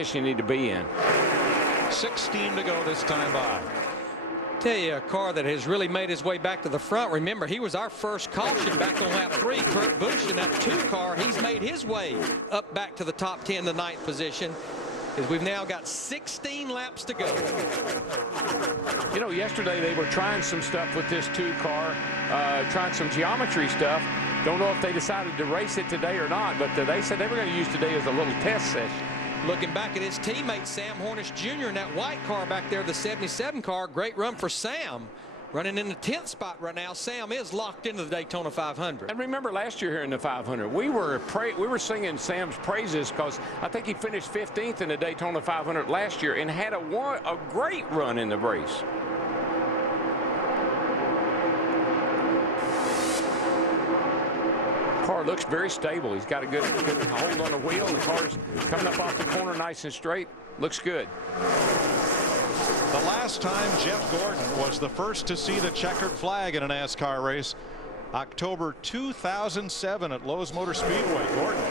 you need to be in. 16 to go this time by. Tell you, a car that has really made his way back to the front. Remember, he was our first caution back on lap 3. Kurt Busch in that 2 car. He's made his way up back to the top 10, the 9th position, as we've now got 16 laps to go. You know, yesterday they were trying some stuff with this 2 car, trying some geometry stuff. Don't know if they decided to race it today or not, but they said they were going to use today as a little test session. Looking back at his teammate Sam Hornish Jr. in that white car back there, the 77 car. Great run for Sam. Running in the 10th spot right now. Sam is locked into the Daytona 500. And remember last year here in the 500, we were singing Sam's praises because I think he finished 15th in the Daytona 500 last year and had a great run in the race. Car looks very stable. He's got a good hold on the wheel, and the car's coming up off the corner nice and straight. Looks good. The last time Jeff Gordon was the first to see the checkered flag in a NASCAR race, October 2007 at Lowe's Motor Speedway. Gordon,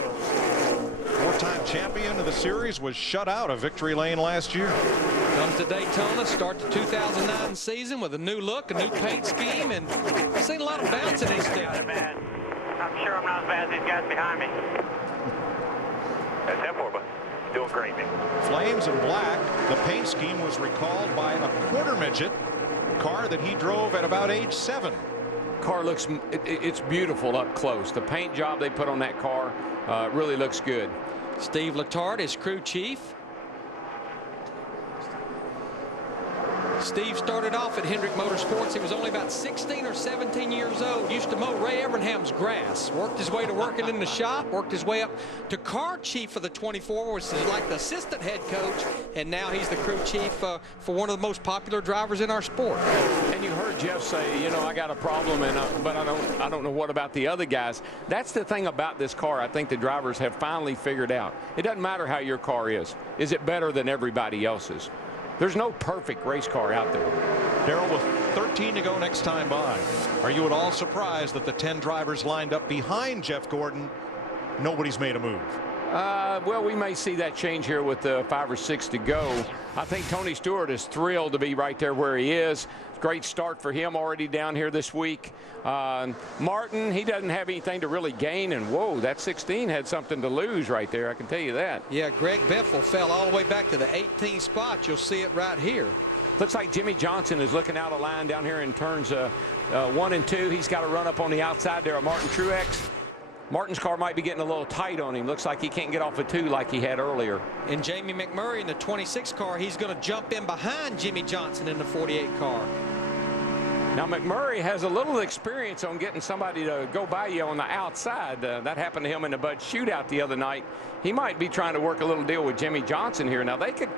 4-time champion of the series, was shut out of victory lane last year. Comes to Daytona, start the 2009 season with a new look, a new paint scheme, and I've seen a lot of bounce in his step. I'm sure I'm not as bad as these guys behind me. That's that for, but doing great, man. Flames and black. The paint scheme was recalled by a quarter midget car that he drove at about age 7. Car looks, it's beautiful up close. The paint job they put on that car really looks good. Steve Letarte is crew chief. Steve started off at Hendrick Motorsports. He was only about 16 or 17 years old. Used to mow Ray Evernham's grass. Worked his way to working in the shop. Worked his way up to car chief for the 24, which is like the assistant head coach. And now he's the crew chief for one of the most popular drivers in our sport. And you heard Jeff say, you know, I got a problem, but I don't know what about the other guys. That's the thing about this car I think the drivers have finally figured out. It doesn't matter how your car is. Is it better than everybody else's? There's no perfect race car out there. Darrell, with 13 to go next time by, are you at all surprised that the 10 drivers lined up behind Jeff Gordon, nobody's made a move? Well, we may see that change here with 5 or 6 to go. I think Tony Stewart is thrilled to be right there where he is. Great start for him already down here this week. Martin, he doesn't have anything to really gain, and whoa, that 16 had something to lose right there, I can tell you that. Yeah, Greg Biffle fell all the way back to the 18th spot. You'll see it right here. Looks like Jimmy Johnson is looking out of line down here in turns 1 and 2. He's got to run up on the outside there of Martin Truex. Martin's car might be getting a little tight on him. Looks like he can't get off a 2 like he had earlier. And Jamie McMurray in the 26 car, he's going to jump in behind Jimmy Johnson in the 48 car. Now McMurray has a little experience on getting somebody to go by you on the outside. That happened to him in the Bud shootout the other night. He might be trying to work a little deal with Jimmy Johnson here. Now they could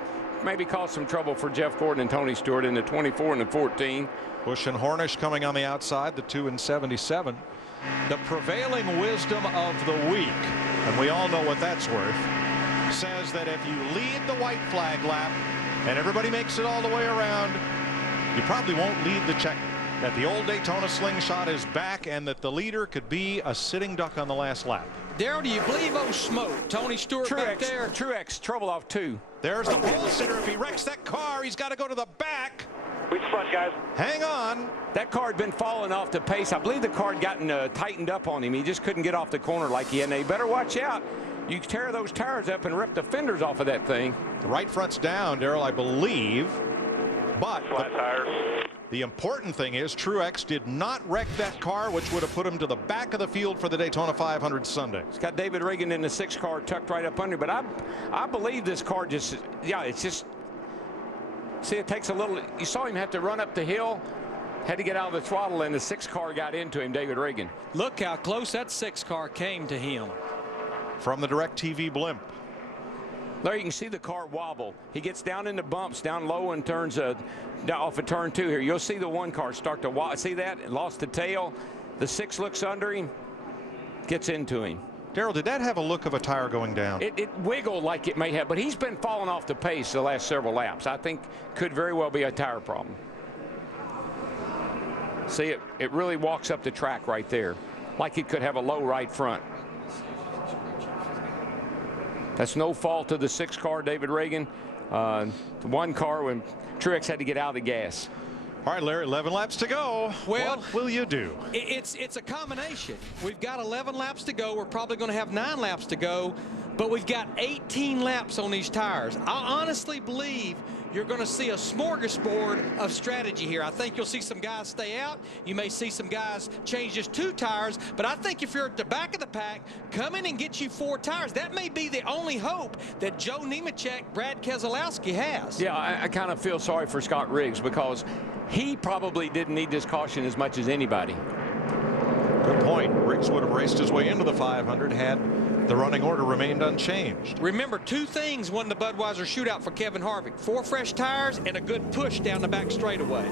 maybe cause some trouble for Jeff Gordon and Tony Stewart in the 24 and the 14. Busch and Hornish coming on the outside, the 2 and 77. The prevailing wisdom of the week, and we all know what that's worth, says that if you lead the white flag lap and everybody makes it all the way around, you probably won't lead the checker. That the old Daytona slingshot is back and that the leader could be a sitting duck on the last lap. Darrell, do you believe smoke? Tony Stewart back there. Truex, trouble off 2. There's the pole sitter. If he wrecks that car, he's got to go to the back. Which front, guys? Hang on. That car had been falling off the pace. I believe the car had gotten tightened up on him. He just couldn't get off the corner like he had. Now, you better watch out. You tear those tires up and rip the fenders off of that thing. The right front's down, Darrell, I believe. But Flat tires. The important thing is Truex did not wreck that car, which would have put him to the back of the field for the Daytona 500 Sunday. It's got David Reagan in the 6 car tucked right up under. But I believe this car just, yeah, it's just, see, it takes a little, you saw him have to run up the hill, had to get out of the throttle, and the 6 car got into him, David Reagan. Look how close that 6 car came to him. From the DirecTV blimp. There you can see the car wobble. He gets down in the bumps, down low, and turns off of turn 2 here. You'll see the 1 car start to wobble. See that? It lost the tail. The 6 looks under him, gets into him. Darrell, did that have a look of a tire going down? It wiggled like it may have, but he's been falling off the pace the last several laps. I think could very well be a tire problem. See, it really walks up the track right there, like it could have a low right front. That's no fault of the 6 car, David Reagan. The 1 car when Truex had to get out of the gas. All right, Larry, 11 laps to go. Well, what will you do? It's a combination. We've got 11 laps to go. We're probably going to have 9 laps to go, but we've got 18 laps on these tires. I honestly believe you're going to see a smorgasbord of strategy here. I think you'll see some guys stay out. You may see some guys change just 2 tires, but I think if you're at the back of the pack, come in and get you 4 tires. That may be the only hope that Joe Nemechek, Brad Keselowski has. Yeah, I kind of feel sorry for Scott Riggs because he probably didn't need this caution as much as anybody. Good point. Riggs would have raced his way into the 500 had the running order remained unchanged. Remember, 2 things won the Budweiser shootout for Kevin Harvick: 4 fresh tires and a good push down the back straightaway.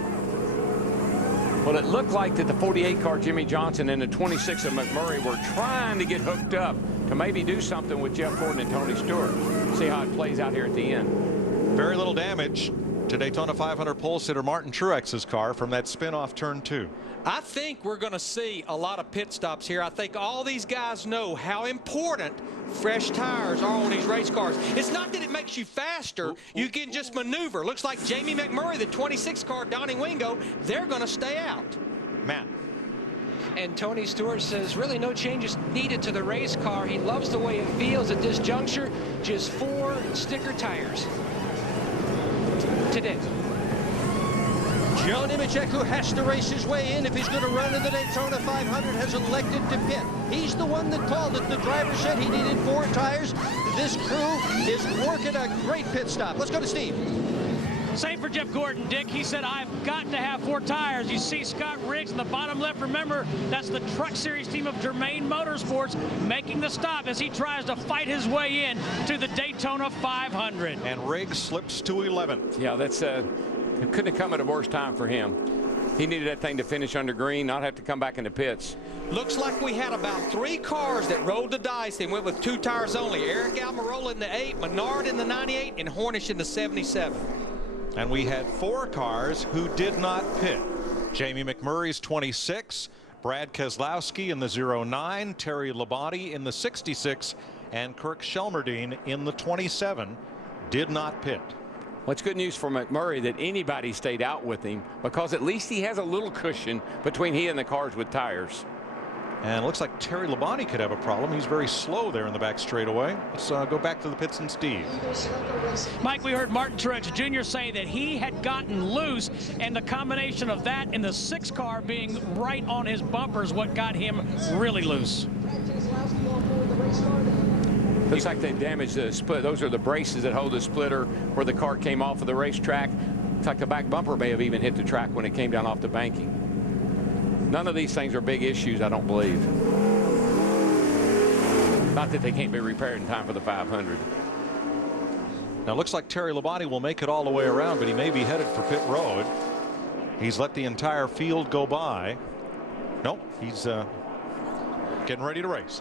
Well, it looked like that the 48 car Jimmy Johnson and the 26 of McMurray were trying to get hooked up to maybe do something with Jeff Gordon and Tony Stewart. See how it plays out here at the end. Very little damage to Daytona 500 pole sitter Martin Truex's car from that spin off turn 2. I think we're going to see a lot of pit stops here. I think all these guys know how important fresh tires are on these race cars. It's not that it makes you faster. You can just maneuver. Looks like Jamie McMurray, the 26 car, Donnie Wingo, they're going to stay out. Matt. And Tony Stewart says really no changes needed to the race car. He loves the way it feels at this juncture. Just 4 sticker tires today. Joe Nemechek, who has to race his way in if he's going to run in the Daytona 500, has elected to pit. He's the one that called it. The driver said he needed 4 tires. This crew is working a great pit stop. Let's go to Steve. Same for Jeff Gordon, Dick. He said, I've got to have 4 tires. You see Scott Riggs in the bottom left. Remember, that's the Truck Series team of Germain Motorsports making the stop as he tries to fight his way in to the Daytona 500. And Riggs slips to 11th. Yeah, that's it couldn't have come at a worse time for him. He needed that thing to finish under green, not have to come back in the pits. Looks like we had about 3 cars that rolled the dice and went with 2 tires only. Eric Almirola in the 8, Menard in the 98, and Hornish in the 77. And we had 4 cars who did not pit. Jamie McMurray's 26, Brad Keselowski in the 09, Terry Labonte in the 66, and Kirk Shelmerdine in the 27 did not pit. Well, it's good news for McMurray that anybody stayed out with him because at least he has a little cushion between he and the cars with tires. And it looks like Terry Labonte could have a problem. He's very slow there in the back straightaway. Let's go back to the pits and Steve. Mike, we heard Martin Truex Jr. say that he had gotten loose, and the combination of that and the 6 car being right on his bumper is what got him really loose. Looks like they damaged the split. Those are the braces that hold the splitter where the car came off of the racetrack. Looks like the back bumper may have even hit the track when it came down off the banking. None of these things are big issues, I don't believe. Not that they can't be repaired in time for the 500. Now, it looks like Terry Labonte will make it all the way around, but he may be headed for pit road. He's let the entire field go by. Nope, he's getting ready to race.